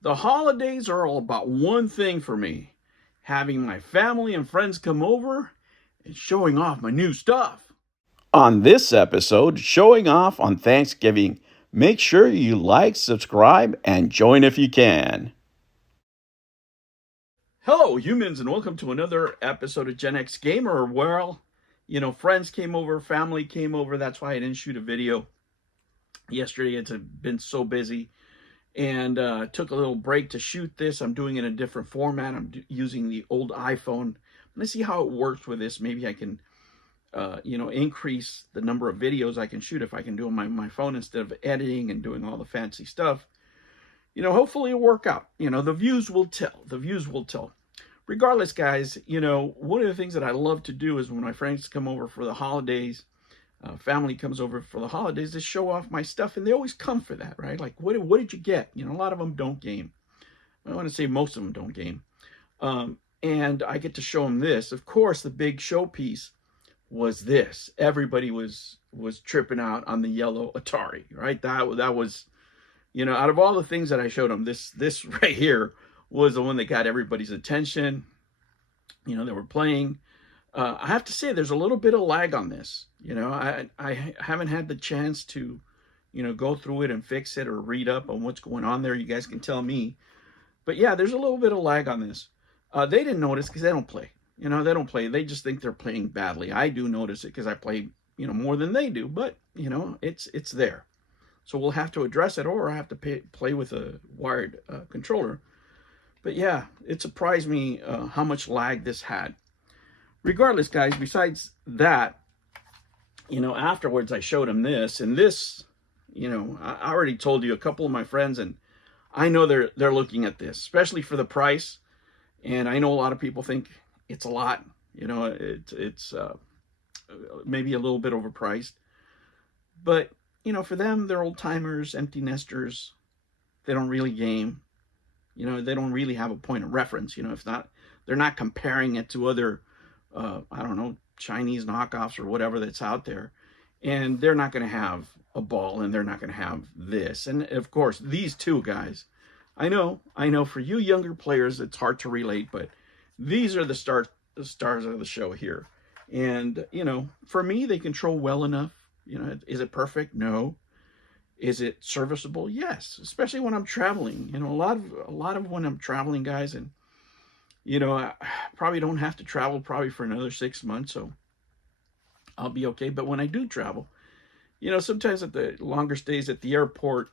The holidays are all about one thing for me: having my family and friends come over and showing off my new stuff. On this episode, showing off on Thanksgiving, make sure you like, subscribe, and join if you can. Hello, humans, and welcome to another episode of Gen X Gamer. Well, friends came over, family came over. That's why I didn't shoot a video yesterday. It's been so busy, and took a little break to shoot this. I'm doing it in a different format. I'm using the old iPhone. I'm gonna see how it works with this. Maybe I can, increase the number of videos I can shoot if I can do it on my phone instead of editing and doing all the fancy stuff. Hopefully it'll work out. The views will tell. The views will tell. Regardless, guys, one of the things that I love to do is when my friends come over for the holidays, family comes over for the holidays, to show off my stuff, and they always come for that, right? Like, what did you get? A lot of them don't game. I want to say most of them don't game, and I get to show them this. Of course, the big showpiece was this. Everybody was tripping out on the yellow Atari, right? That was, out of all the things that I showed them, this right here was the one that got everybody's attention. They were playing. I have to say, there's a little bit of lag on this. I haven't had the chance to, go through it and fix it or read up on what's going on there. You guys can tell me. But yeah, there's a little bit of lag on this. They didn't notice because they don't play. They don't play. They just think they're playing badly. I do notice it because I play, more than they do. But, it's there. So we'll have to address it, or I have to play with a wired controller. But yeah, it surprised me how much lag this had. Regardless, guys, besides that, afterwards I showed him this, and this, I already told you, a couple of my friends, and I know they're looking at this, especially for the price. And I know a lot of people think it's a lot. It's maybe a little bit overpriced. But, for them, they're old timers, empty nesters. They don't really game. They don't really have a point of reference. If not, they're not comparing it to other, I don't know, Chinese knockoffs or whatever that's out there. And they're not going to have a ball, and they're not going to have this. And of course, these two guys, I know for you younger players, it's hard to relate, but these are the stars of the show here. And, for me, they control well enough. Is it perfect? No. Is it serviceable? Yes, especially when I'm traveling. A lot of when I'm traveling, guys, and I probably don't have to travel probably for another 6 months, so I'll be okay. But when I do travel, sometimes at the longer stays at the airport,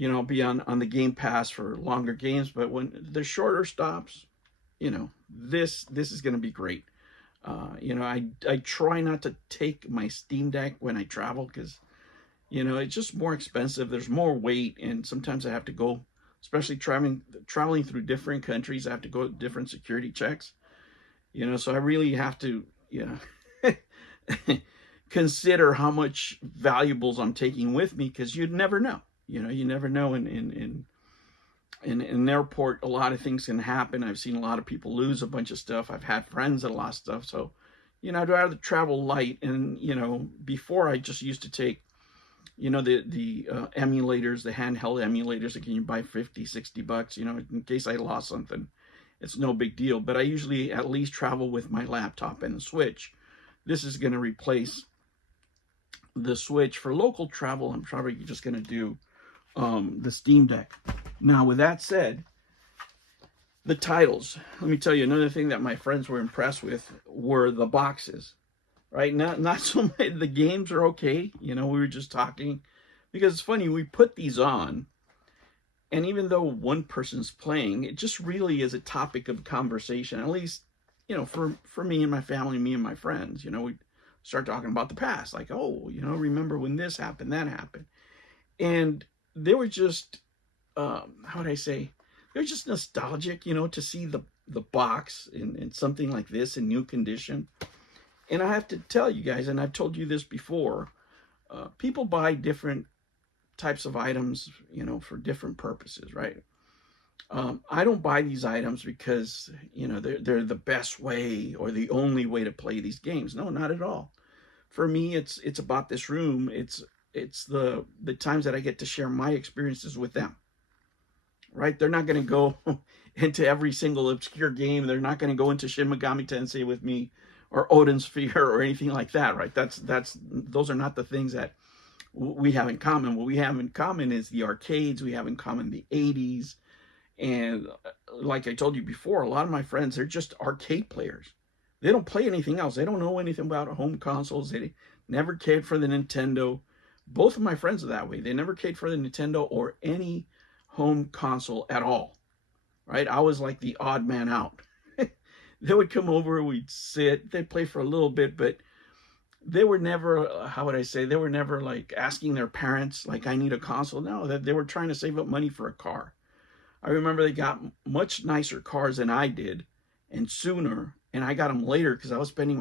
I'll be on the Game Pass for longer games. But when the shorter stops, this is going to be great. I try not to take my Steam Deck when I travel because, it's just more expensive. There's more weight, and sometimes I have to go, especially traveling through different countries. I have to go different security checks. So I really have to, consider how much valuables I'm taking with me, because you'd never know. You never know. In an airport, a lot of things can happen. I've seen a lot of people lose a bunch of stuff. I've had friends that lost stuff. So, I'd rather travel light. And, before I just used to take, the emulators, the handheld emulators that can you buy 50-60 bucks, in case I lost something. It's no big deal. But I usually at least travel with my laptop and the Switch. This is going to replace the Switch. For local travel, I'm probably just going to do the Steam Deck. Now, with that said, the titles. Let me tell you, another thing that my friends were impressed with were the boxes. Right? Not so much. The games are okay. We were just talking, because it's funny. We put these on, and even though one person's playing, it just really is a topic of conversation. At least, for me and my family, me and my friends. We start talking about the past, like, oh, remember when this happened, that happened, and they were just, how would I say? They were just nostalgic, to see the box in something like this in new condition. And I have to tell you guys, and I've told you this before, people buy different types of items, for different purposes, right? I don't buy these items because, they're the best way or the only way to play these games. No, not at all. For me, it's about this room. It's the times that I get to share my experiences with them, right? They're not going to go into every single obscure game. They're not going to go into Shin Megami Tensei with me or Odin Sphere or anything like that, right? Those are not the things that we have in common. What we have in common is the arcades. We have in common the 80s. And like I told you before, a lot of my friends, they're just arcade players. They don't play anything else. They don't know anything about home consoles. They never cared for the Nintendo. Both of my friends are that way. They never cared for the Nintendo or any home console at all, right? I was like the odd man out. They would come over, we'd sit, they'd play for a little bit, but they were never, how would I say, they were never like asking their parents, like, I need a console. No, they were trying to save up money for a car. I remember they got much nicer cars than I did, and sooner, and I got them later because I was spending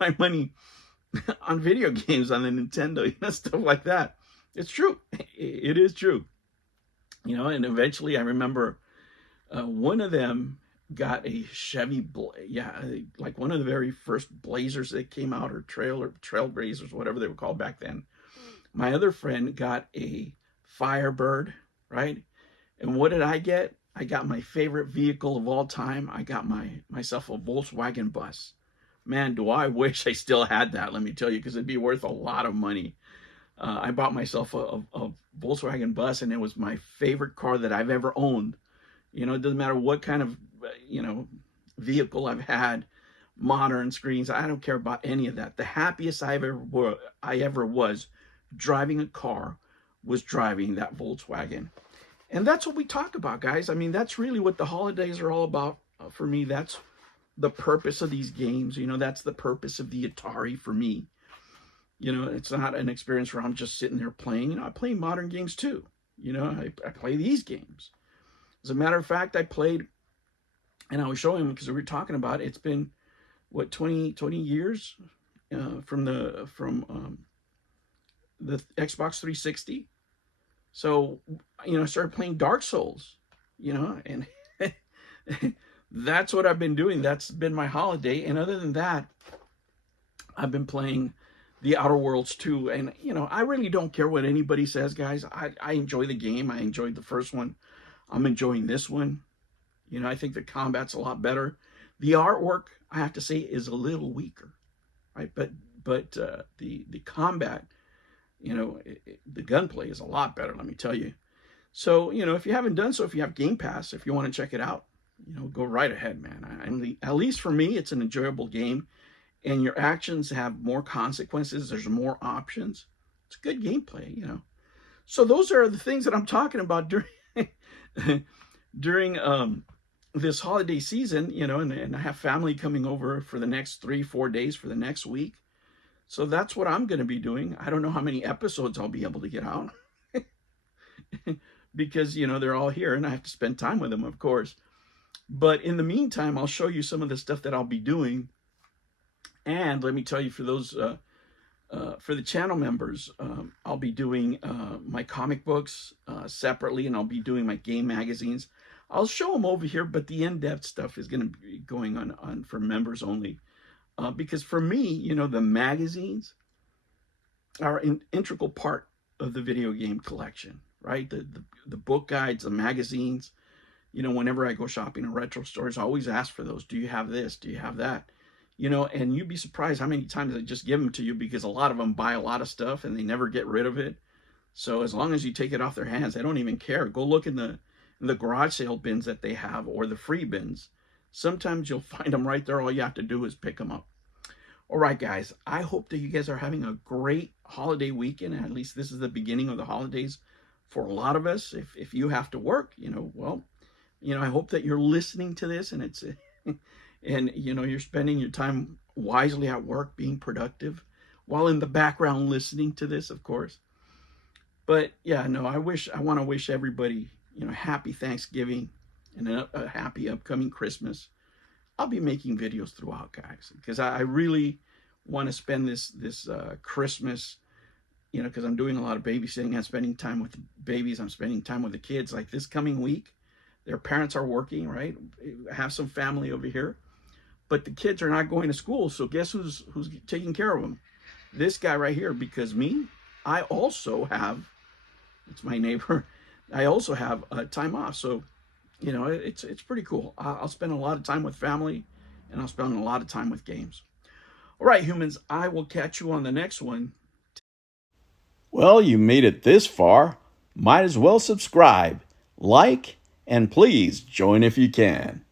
my money on video games on the Nintendo, stuff like that. It's true. It is true. And eventually I remember one of them got a Chevy, like one of the very first Blazers that came out, or Trailblazers, whatever they were called back then. My other friend got a Firebird, right? And what did I get? I got my favorite vehicle of all time. I got myself a Volkswagen bus. Man, do I wish I still had that, let me tell you, because it'd be worth a lot of money. I bought myself a Volkswagen bus, and it was my favorite car that I've ever owned. It doesn't matter what kind of, vehicle I've had, modern screens. I don't care about any of that. The happiest I ever was driving a car was driving that Volkswagen. And that's what we talk about, guys. I mean, that's really what the holidays are all about for me. That's the purpose of these games. That's the purpose of the Atari for me. It's not an experience where I'm just sitting there playing. I play modern games too. I play these games. As a matter of fact, I played, and I was showing him because we were talking about it. It's been, what, 20 years from the Xbox 360. So, I started playing Dark Souls, and that's what I've been doing. That's been my holiday. And other than that, I've been playing The Outer Worlds 2. And, I really don't care what anybody says, guys. I enjoy the game. I enjoyed the first one. I'm enjoying this one. I think the combat's a lot better. The artwork, I have to say, is a little weaker, right? But the combat, the gunplay is a lot better, let me tell you. So, if you haven't done so, if you have Game Pass, if you want to check it out, go right ahead, man. At least for me, it's an enjoyable game, and your actions have more consequences. There's more options. It's good gameplay, So those are the things that I'm talking about during this holiday season, and I have family coming over for the next 3-4 days for the next week. So that's what I'm going to be doing. I don't know how many episodes I'll be able to get out because, they're all here and I have to spend time with them, of course. But in the meantime, I'll show you some of the stuff that I'll be doing. And let me tell you, for those, for the channel members, I'll be doing my comic books separately, and I'll be doing my game magazines. I'll show them over here, but the in-depth stuff is going to be going on for members only. Because for me, the magazines are an integral part of the video game collection, right? The book guides, the magazines, whenever I go shopping in retro stores, I always ask for those. Do you have this? Do you have that? And you'd be surprised how many times I just give them to you, because a lot of them buy a lot of stuff and they never get rid of it. So as long as you take it off their hands, they don't even care. Go look in the garage sale bins that they have, or the free bins. Sometimes you'll find them right there. All you have to do is pick them up. All right, guys, I hope that you guys are having a great holiday weekend. At least this is the beginning of the holidays for a lot of us. If you have to work, I hope that you're listening to this and it's, and, you're spending your time wisely at work, being productive, while in the background listening to this, of course. But yeah, no, I want to wish everybody, happy Thanksgiving and a happy upcoming Christmas. I'll be making videos throughout, guys, because I really want to spend this Christmas, because I'm doing a lot of babysitting. I'm spending time with the babies. I'm spending time with the kids. Like this coming week, their parents are working, right? I have some family over here, but the kids are not going to school. So guess who's taking care of them? This guy right here, because I also have, It's my neighbor. I also have time off, so you know it's pretty cool. I'll spend a lot of time with family, and I'll spend a lot of time with games. All right, humans, I will catch you on the next one. Well, you made it this far. Might as well subscribe, like, and please join if you can.